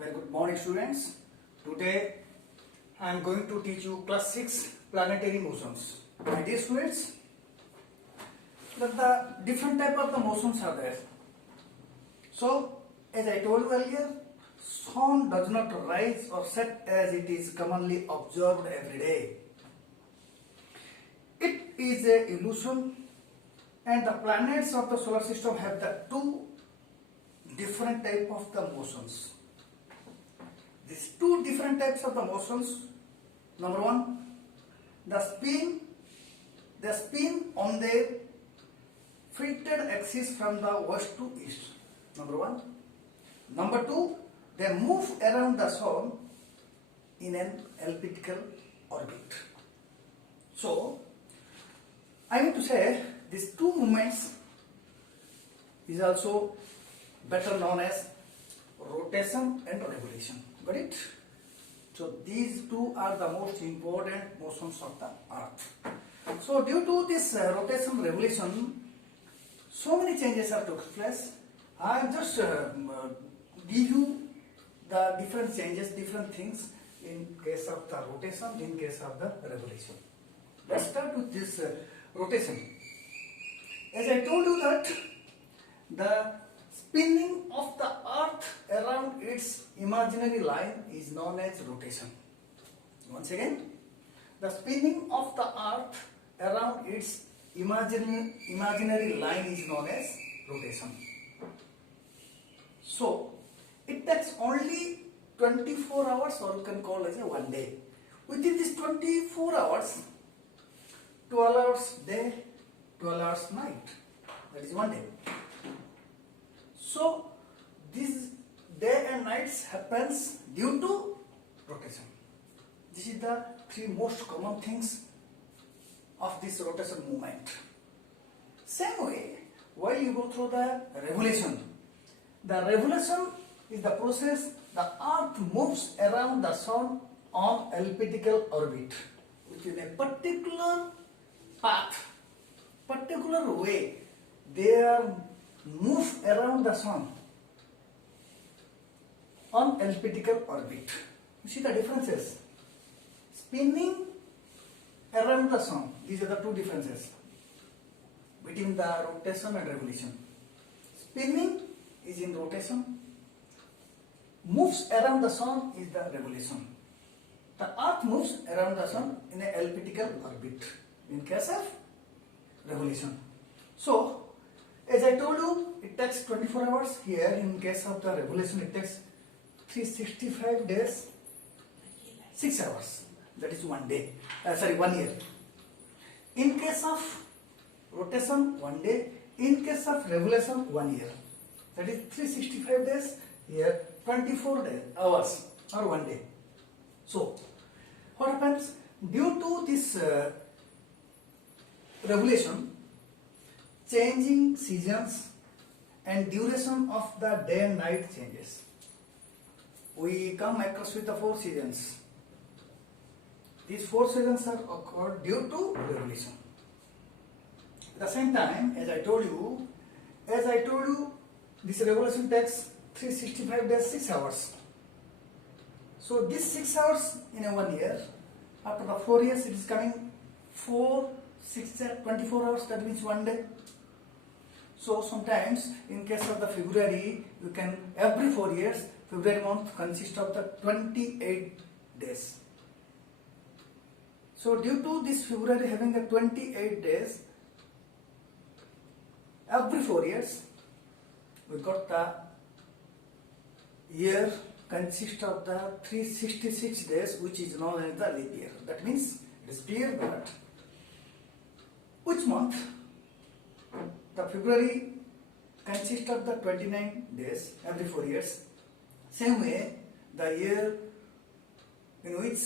Very good morning, students. Today I am going to teach you class 6 planetary motions. My dear students, that the different type of the motions are there. So, as I told you earlier, sun does not rise or set as it is commonly observed every day. It is a illusion, and the planets of the solar system have the two different type of the motions. These two different types of the motions. Number one, the spin on the tilted axis from the west to east. Number one. Number two, they move around the sun in an elliptical orbit. So, I mean to say these two movements is also better known as rotation and revolution. Got it? So these two are the most important motions of the earth. So due to this rotation revolution, so many changes are took place. I just give you the different changes, different things in case of the rotation, in case of the revolution. Let's start with this rotation. As I told you that the spinning of the earth around its imaginary line is known as rotation. Once again, the spinning of the earth around its imaginary line is known as rotation. So, it takes only 24 hours, or you can call it as one day. Within this 24 hours, 12 hours day, 12 hours night. That is one day. So, this day and nights happens due to rotation. This is the three most common things of this rotation movement. Same way, while you go through the revolution is the process the earth moves around the sun on elliptical orbit within a particular path, particular way. They are move around the sun on elliptical orbit. You see the differences. Spinning around the sun. These are the two differences between the rotation and revolution. Spinning is in rotation. Moves around the sun is the revolution. The earth moves around the sun in an elliptical orbit in case of revolution. So, as I told you, it takes 24 hours. Here, in case of the revolution, it takes 365 days, 6 hours. That is 1 day. 1 year. In case of rotation, 1 day. In case of revolution, 1 year. That is 365 days. Here, 24 hours or 1 day. So, what happens? Due to this revolution, changing seasons and duration of the day and night changes. We come across with the 4 seasons. These 4 seasons are occurred due to revolution. At the same time, as I told you, this revolution takes 365 days, 6 hours. So this 6 hours in a 1 year, after the 4 years, it is coming 4, 6, 24 hours. That means 1 day. So sometimes in case of the February, you can every 4 years, February month consists of the 28 days. So due to this February having the 28 days, every 4 years, we got the year consists of the 366 days, which is known as the leap year. That means it is clear that which month? The February consists of the 29 days every 4 years. Same way, the year in which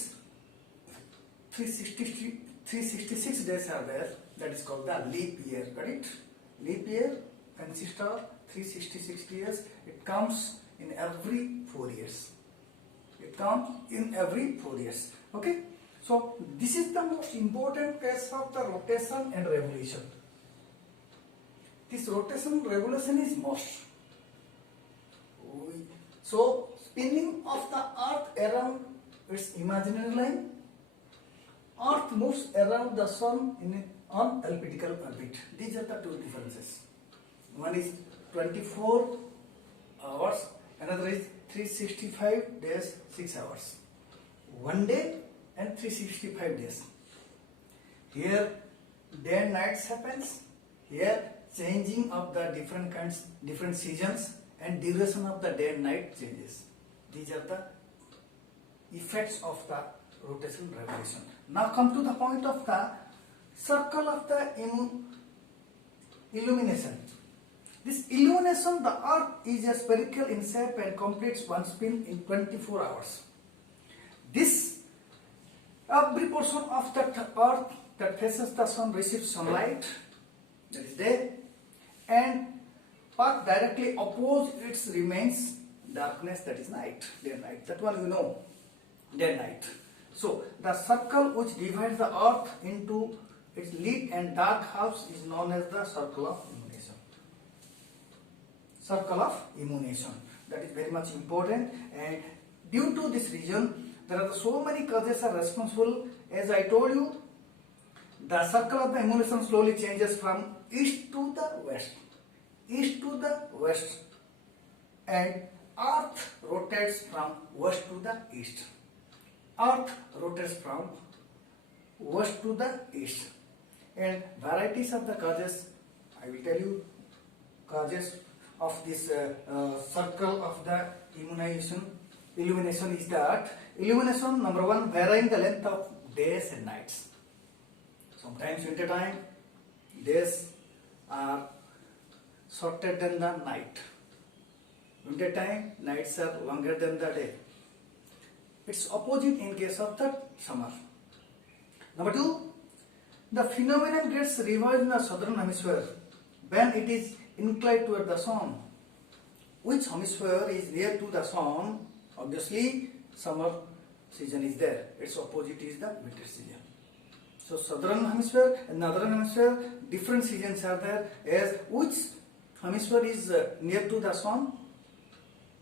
366 days are there, that is called the leap year. Got it? Leap year consists of 366 years. It comes in every 4 years. It comes in every 4 years. Okay? So, this is the most important case of the rotation and revolution. This rotation revolution is most. So spinning of the earth around its imaginary line. Earth moves around the sun on elliptical orbit. These are the two differences. One is 24 hours, another is 365 days, 6 hours. 1 day and 365 days. Here day and nights happens. Here changing of the different seasons and duration of the day and night changes. These are the effects of the rotation revolution. Now come to the point of the circle of the illumination. This illumination, the earth is a spherical in shape and completes one spin in 24 hours. This every portion of the earth that faces the sun receives sunlight, that is day, and path directly opposite its remains darkness, that is night, day and night. That one you know, day and night. So the circle which divides the earth into its lit and dark halves is known as the circle of illumination. Circle of illumination. That is very much important, and due to this reason, there are so many causes are responsible. As I told you, the circle of the illumination slowly changes from east to the west. East to the west, and earth rotates from west to the east. Earth rotates from west to the east, and varieties of the causes, I will tell you causes of this circle of the illumination is that illumination, number one, varying the length of days and nights. Sometimes winter time days are shorter than the night. Winter time nights are longer than the day. It's opposite in case of the summer. Number two, the phenomenon gets reversed in the southern hemisphere when it is inclined toward the sun. Which hemisphere is near to the sun? Obviously, summer season is there. Its opposite is the winter season. So, southern hemisphere and northern hemisphere, different seasons are there. As which hemisphere is near to the sun,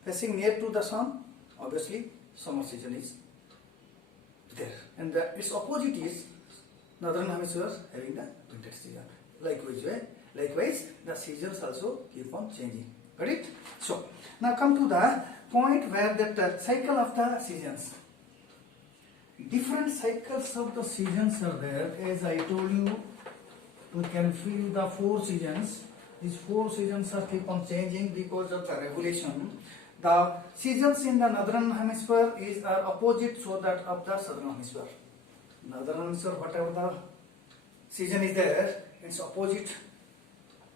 facing near to the sun? Obviously, summer season is there, and its opposite is northern hemisphere having the winter season. Likewise, the seasons also keep on changing. Got it? So now come to the point where that cycle of the seasons. Different cycles of the seasons are there. As I told you, we can feel the 4 seasons. These 4 seasons are keep on changing because of the revolution. The seasons in the northern hemisphere are opposite so that of the southern hemisphere. Northern hemisphere, whatever the season is there, it's opposite.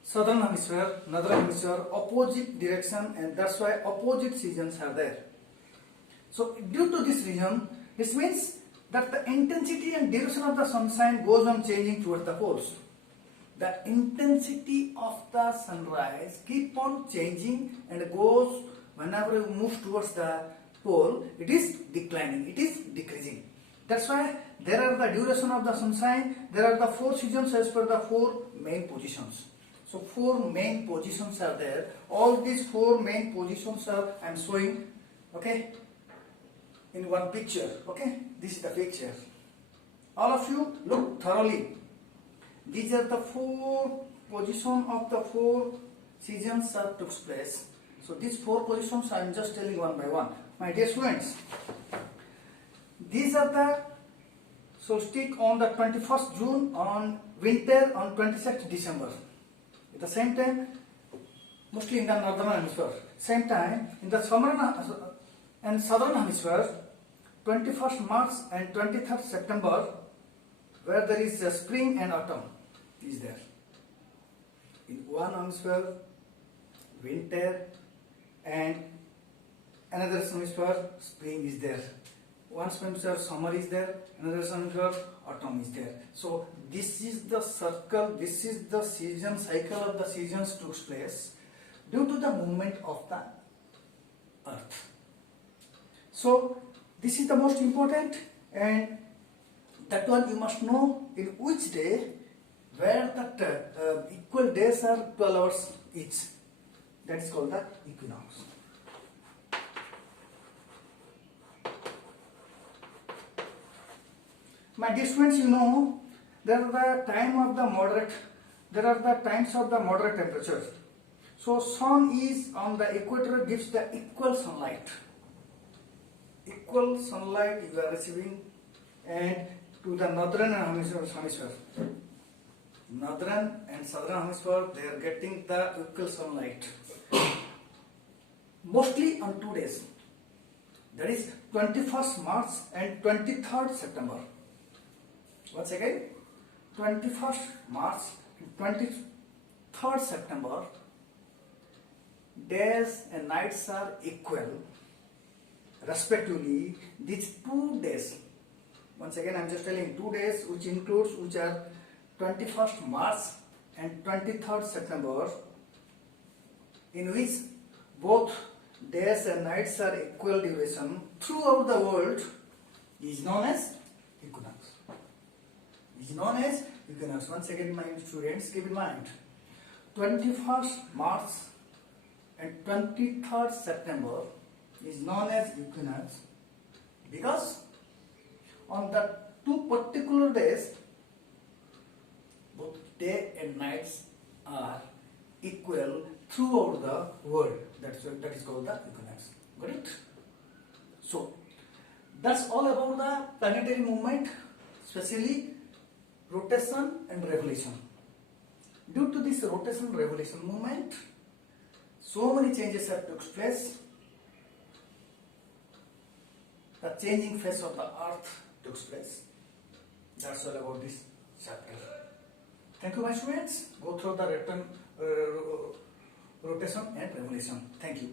Southern hemisphere, northern hemisphere, opposite direction, and that's why opposite seasons are there. So due to this reason, this means that the intensity and duration of the sunshine goes on changing towards the poles. The intensity of the sunrise keep on changing and goes. Whenever you move towards the pole, it is declining, it is decreasing. That's why there are the duration of the sunshine, there are the 4 seasons as per the 4 main positions. So 4 main positions are there. All these 4 main positions are I am showing, okay, in one picture. Okay, this is the picture. All of you look thoroughly. These are the 4 positions of the 4 seasons that took place. So these 4 positions I am just telling one by one. My dear students, these are the solstice on the 21st June, on winter on 26th December. At the same time, mostly in the northern hemisphere. Same time in the southern and southern hemisphere, 21st March and 23rd September, where there is a spring and autumn is there. In one hemisphere, winter, and another hemisphere, spring is there. One hemisphere, summer is there, another hemisphere, autumn is there. So this is the circle, this is the season cycle of the seasons took place due to the movement of the earth. So this is the most important, and that one you must know in which day, where that equal days are 12 hours each. That is called the equinox. My dear students, you know there are the there are the times of the moderate temperature. So sun is on the equator, gives the equal sunlight. Equal sunlight you are receiving, and to the northern hemisphere. Northern and southern hemisphere, they are getting the equal sunlight. Mostly on 2 days. That is 21st March and 23rd September. Once again, 21st March and 23rd September, days and nights are equal. Respectively, these 2 days. Once again, I am just telling 2 days, which are 21st March and 23rd September, in which both days and nights are equal duration throughout the world, is known as equinox. Is known as equinox. Once again, my students, keep in mind, 21st March and 23rd September is known as equinox because on the 2 particular days, both day and nights are equal throughout the world. That is called the equinox. Got it? So that's all about the planetary movement, especially rotation and revolution. Due to this rotation revolution movement, so many changes have took place. The changing face of the earth took place. That's all about this chapter. Thank you, my students. Go through the rotation and revolution. Thank you.